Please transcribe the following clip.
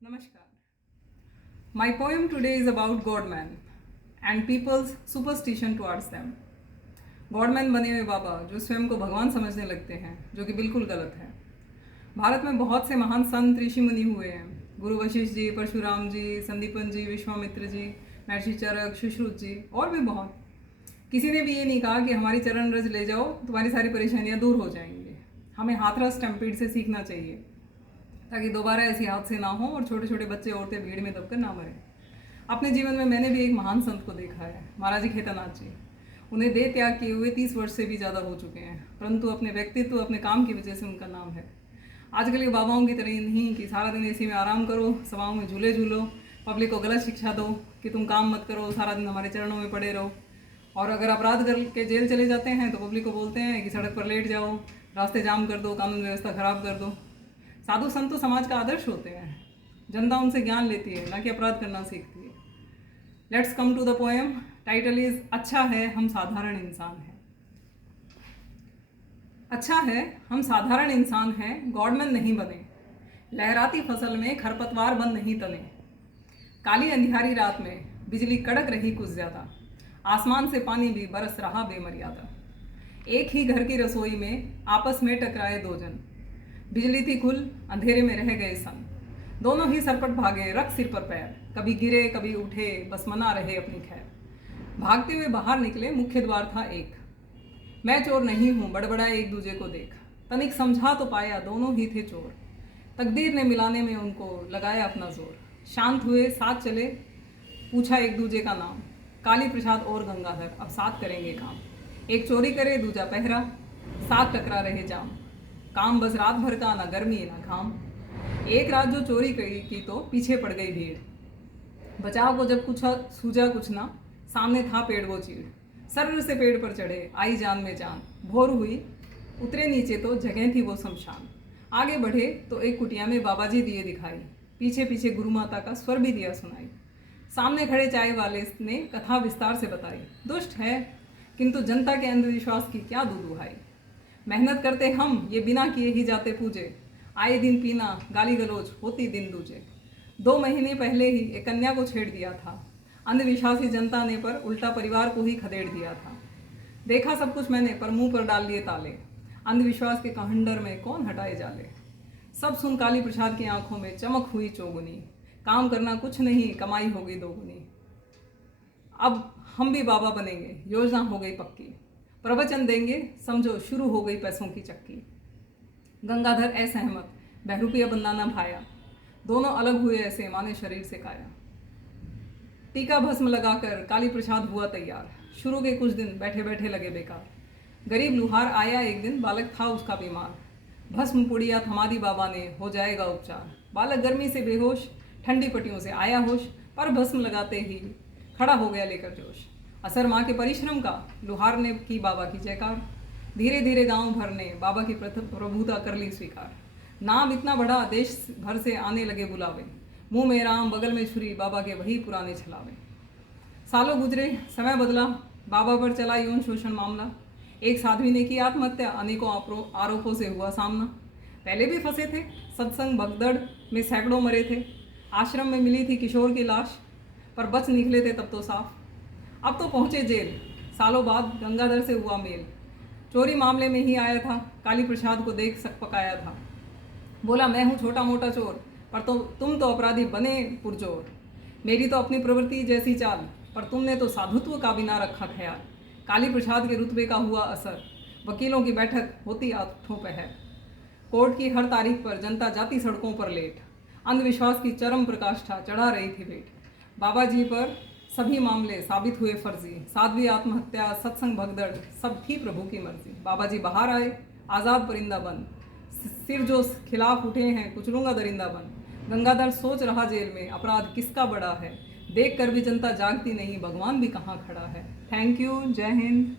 Namaskar. My poem today is about Godman and people's superstition towards them. Godman बने हुए बाबा जो स्वयं को भगवान समझने लगते हैं, जो कि बिल्कुल गलत है। भारत में बहुत से महान संत ऋषि मुनि हुए हैं। गुरु वशिष्ठ जी, परशुराम जी, संदीपन जी, विश्वामित्र जी, महर्षि चरक, सुश्रुत जी और भी बहुत। किसी ने भी ये नहीं कहा कि हमारी चरण रज ले जाओ, तुम्हारी सारी परेशानियां दूर हो जाएंगी। हमें हाथरस स्टैम्पीड से सीखना चाहिए ताकि दोबारा ऐसी हादसे ना हो और छोटे छोटे बच्चे औरतें भीड़ में दबकर ना मरें। अपने जीवन में मैंने भी एक महान संत को देखा है, महाराज जी खेतानाथ जी। उन्हें देह त्याग किए हुए 30 वर्ष से भी ज़्यादा हो चुके हैं, परंतु अपने व्यक्तित्व, अपने काम की वजह से उनका नाम है। आजकल के बाबाओं की तरह नहीं कि सारा दिन एसी में आराम करो, सभाओं में झूले झूलो, पब्लिक को गलत शिक्षा दो कि तुम काम मत करो, सारा दिन हमारे चरणों में पड़े रहो। और अगर अपराध करके जेल चले जाते हैं तो पब्लिक को बोलते हैं कि सड़क पर लेट जाओ, रास्ते जाम कर दो, कानून व्यवस्था खराब कर दो। साधु संत तो समाज का आदर्श होते हैं, जनता उनसे ज्ञान लेती है, ना कि अपराध करना सीखती है। Let's come to the poem. Title is अच्छा है हम साधारण इंसान हैं। अच्छा है हम साधारण इंसान हैं, गॉडमैन नहीं बने, लहराती फसल में खरपतवार बन नहीं तने। काली अंधियारी रात में बिजली कड़क रही कुछ ज्यादा, आसमान से पानी भी बरस रहा बेमर्यादा। एक ही घर की रसोई में आपस में टकराए दो जन, बिजली थी खुल, अंधेरे में रह गए सन। दोनों ही सरपट भागे, रख सिर पर पैर, कभी गिरे कभी उठे, बस मना रहे अपनी खैर। भागते हुए बाहर निकले, मुख्य द्वार था एक। मैं चोर नहीं हूँ, बड़बड़ाए एक दूजे को देख। तनिक समझा तो पाया दोनों ही थे चोर, तकदीर ने मिलाने में उनको लगाया अपना जोर। शांत हुए, साथ चले, पूछा एक दूजे का नाम। काली प्रसाद और गंगाधर अब साथ करेंगे काम। एक चोरी करे, दूजा पहरा, साथ टकरा रहे जाम। काम बस रात भर का, ना गर्मी ना घाम। एक रात जो चोरी की तो पीछे पड़ गई भीड़। बचाव को जब कुछ सूझा कुछ ना, सामने था पेड़ वो चीड़। सर्र से पेड़ पर चढ़े, आई जान में जान। भोर हुई, उतरे नीचे तो जगह थी वो शमशान। आगे बढ़े तो एक कुटिया में बाबा जी दिए दिखाई, पीछे पीछे गुरु माता का स्वर भी दिया सुनाई। सामने खड़े चाय वाले ने कथा विस्तार से बताई। दुष्ट है किंतु जनता के अंधविश्वास की क्या दुहाई। मेहनत करते हम, ये बिना किए ही जाते पूजे। आए दिन पीना, गाली गलोच होती दिन दूजे। 2 महीने पहले ही एक कन्या को छेड़ दिया था, अंधविश्वासी जनता ने पर उल्टा परिवार को ही खदेड़ दिया था। देखा सब कुछ मैंने, पर मुंह पर डाल लिए ताले। अंधविश्वास के कहंडर में कौन हटाए जाले। सब सुन काली प्रसाद की आंखों में चमक हुई चौगुनी। काम करना कुछ नहीं, कमाई हो गई दोगुनी। अब हम भी बाबा बनेंगे, योजना हो गई पक्की। प्रवचन देंगे, समझो शुरू हो गई पैसों की चक्की। गंगाधर असहमत, बहरूपिया बंदाना भाया। दोनों अलग हुए ऐसे, माने शरीर से काया। टीका भस्म लगाकर काली प्रसाद हुआ तैयार। शुरू के कुछ दिन बैठे बैठे लगे बेकार। गरीब लुहार आया एक दिन, बालक था उसका बीमार। भस्म पुड़िया थमा दी बाबा ने, हो जाएगा उपचार। बालक गर्मी से बेहोश, ठंडी पट्टियों से आया होश, पर भस्म लगाते ही खड़ा हो गया लेकर जोश। असर माँ के परिश्रम का, लुहार ने की बाबा की जयकार। धीरे धीरे गांव भर ने बाबा की प्रभुता कर ली स्वीकार। नाम इतना बड़ा, देश भर से आने लगे बुलावे। मुंह में राम, बगल में छुरी, बाबा के वही पुराने छलावे। सालों गुजरे, समय बदला, बाबा पर चला यौन शोषण मामला। एक साध्वी ने की आत्महत्या, अनेकों आरोपों से हुआ सामना। पहले भी फंसे थे, सत्संग भगदड़ में सैकड़ों मरे थे। आश्रम में मिली थी किशोर की लाश, पर बच निकले थे तब तो साफ। अब तो पहुंचे जेल, सालों बाद गंगाधर से हुआ मेल। चोरी मामले में ही आया था, काली प्रसाद को देख सक पकाया था। बोला मैं हूँ छोटा मोटा चोर, पर तो तुम तो अपराधी बने पुरजोर। मेरी तो अपनी प्रवृत्ति जैसी चाल, पर तुमने तो साधुत्व का भी ना रखा ख्याल। काली प्रसाद के रुतबे का हुआ असर, वकीलों की बैठक होती आठों पहर। कोर्ट की हर तारीख पर जनता जाती सड़कों पर लेट। अंधविश्वास की चरम प्रकाष्ठा चढ़ा रही थी वेट। बाबा जी पर सभी मामले साबित हुए फर्जी। साध्वी आत्महत्या, सत्संग भगदड़, सब थी प्रभु की मर्जी। बाबा जी बाहर आए, आज़ाद परिंदा बन। सिर जो खिलाफ उठे हैं, कुचलूंगा दरिंदा बन। गंगाधर सोच रहा जेल में, अपराध किसका बड़ा है। देख कर भी जनता जागती नहीं, भगवान भी कहाँ खड़ा है। थैंक यू, जय हिंद।